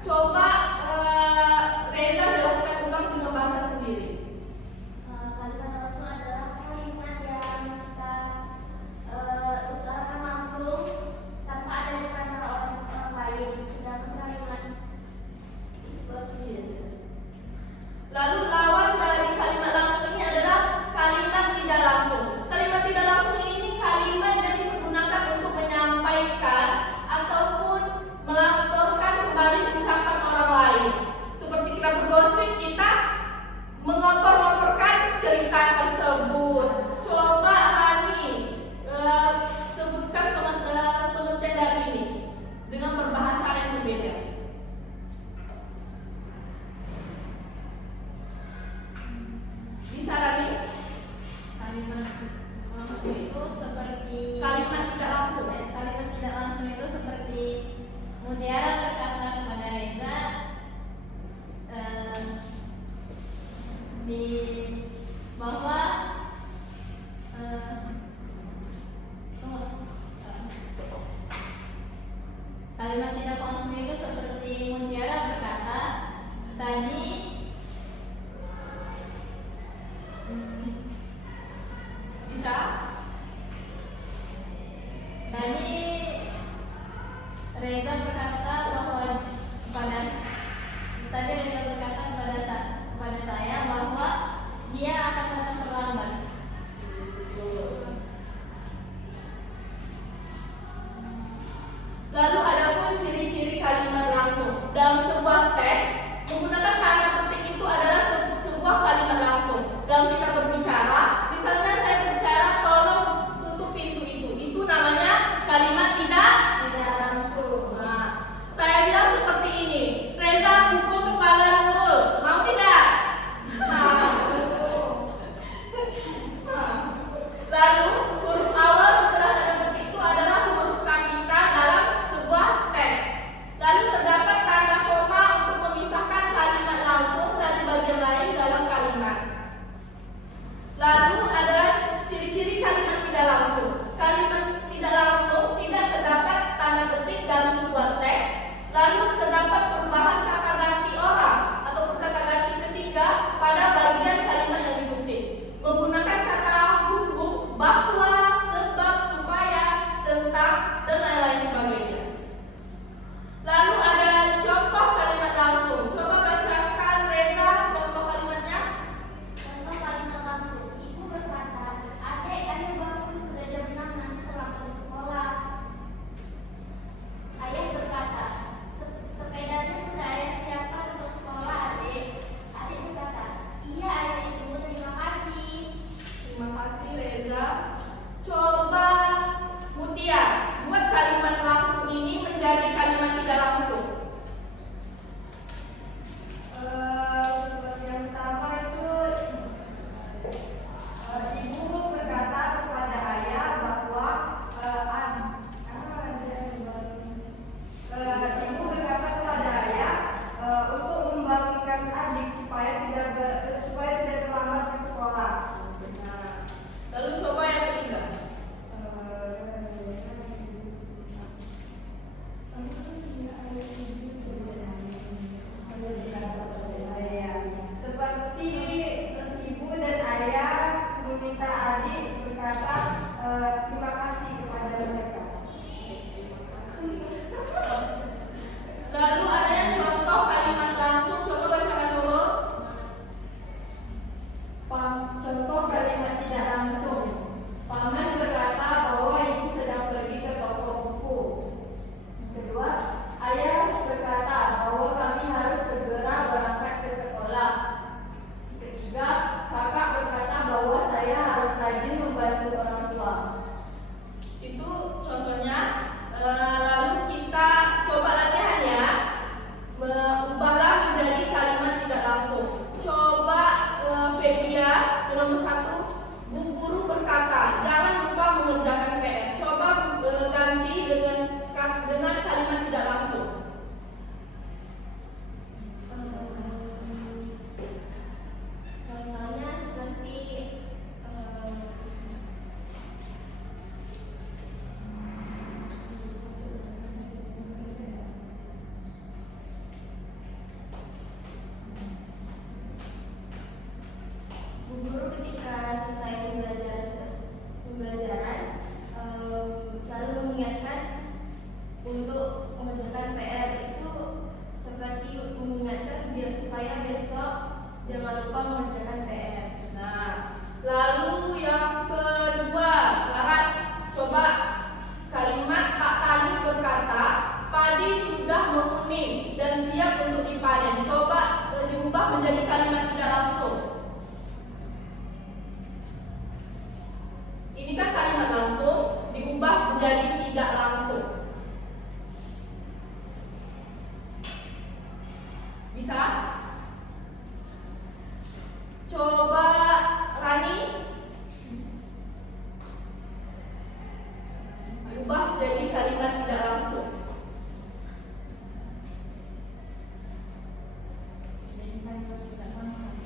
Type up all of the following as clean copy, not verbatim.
Coba Reza jelaskan ulang dengan bahasa sendiri. Kalimat langsung adalah kalimat yang kita utarakan langsung tanpa ada antara orang lain. Sedangkan kalimat seperti itu. Lalu lawan dari kalimat langsung ini adalah kalimat tidak langsung. Kalimat tidak langsung ini kalimat yang digunakan untuk menyampaikan ataupun melaporkan kembali ucapan orang lain. Seperti kita bergosip, kita mengopor-oporkan cerita tersebut. Coba Rani sebutkan pengertian dari ini dengan berbahasa yang berbeda. Bisa Rani? Kalimat langsung itu seperti Kalimat tidak langsung. Kalimat tidak langsung itu seperti Mutiara berkata kepada Reza di bahwa kalimat tidak langsung itu seperti Mutiara berkata tadi Bisa? tadi Reza berkata bahwa tadi Reza berkata kepada saya bahwa dia akan datang terlambat. Lalu adapun ciri-ciri kalimat langsung dalam sebuah teks menggunakan kata penting itu adalah sebuah kalimat langsung. Dalam kita berbicara, misalnya saya berbicara tolong tutup pintu itu namanya kalimat tidak langsung. Nah, saya bilang seperti ini, Reza pukul kepala Nurul, mau tidak? Lalu huruf awal setelah tanda petik itu adalah huruf kapital dalam sebuah teks. Lalu terdapat tanda koma untuk memisahkan kalimat langsung dari bagian lain dalam kalimat. Lalu ada ciri-ciri kalimat tidak langsung. Kalimat tidak langsung tidak terdapat tanda petik dalam sebuah teks. Lalu terdapat perubahan kata ganti orang atau kata ganti ketiga pada bagian kalimat yang diketik. Menggunakan kata hubung, bahwa, sebab, supaya, tentang, dan lain-lain sebagainya. Lalu ada contoh kalimat langsung. Coba bacakan Reza contoh kalimatnya. Contoh kalimat langsung. Ibu berkata, "Adek, ayo bangun, sudah jam 6, nanti terlambat di sekolah." Ayah berkata, "Sepedanya sudah ayah siapkan untuk sekolah, adek." Adik berkata, "Iya ayah ibu, terima kasih." Terima kasih Reza. Coba Mutia, buat kalimat langsung ini menjadi kalimat tidak langsung. Seperti yang pertama itu ibu berkata kepada ayah bahwa ibu berkata kepada ayah untuk membangunkan adik supaya tidak terlambat ke sekolah. Lalu coba yang ketiga. Seperti ibu dan ayah meminta adik berkata terima kasih kepada mereka. Lalu ada yang contoh kalimat langsung. Coba bacakan dulu. Contoh kalimat tidak langsung. Paman berkata bahwa ibu sedang pergi ke toko buku. Kedua, ayah berkata bahwa kami harus segera berangkat ke sekolah. Ketiga, kakak berkata bahwa saya harus rajin membantu orang tua. Itu contohnya. Lalu kita coba latihan ya. Ubahlah menjadi kalimat tidak langsung. Coba Febria nomor 1. Bu guru berkata, jangan lupa mengerjakan PR. Coba ganti dengan kalimat tidak kuning dan siap untuk dipanen. Coba diubah menjadi kalimat tidak langsung. Ini kan kalimat langsung, diubah menjadi tidak langsung. Bisa? Coba Rani ubah jadi kalimat tidak langsung.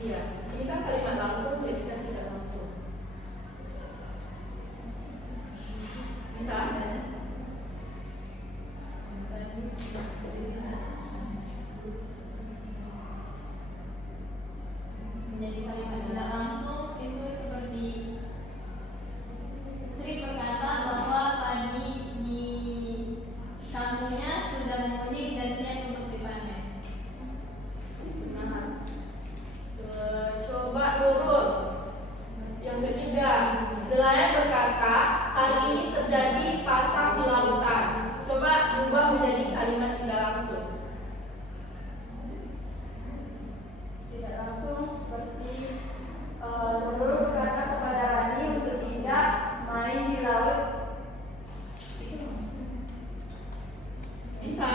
Iya, ini kan kalimat langsung jadikan tidak langsung. Bisa? Menjadi kalimat tidak langsung itu seperti Sri berkata bahwa padi di kampungnya sudah menguning dan siap untuk dipanen. Nah, coba Nurul. Yang ketiga, nelayan berkata, hari ini terjadi pasang di lautan. Coba ubah menjadi kalimat tidak langsung. Tidak langsung seperti Nurul berkata kepada Rani untuk tidak main di laut. Bisa?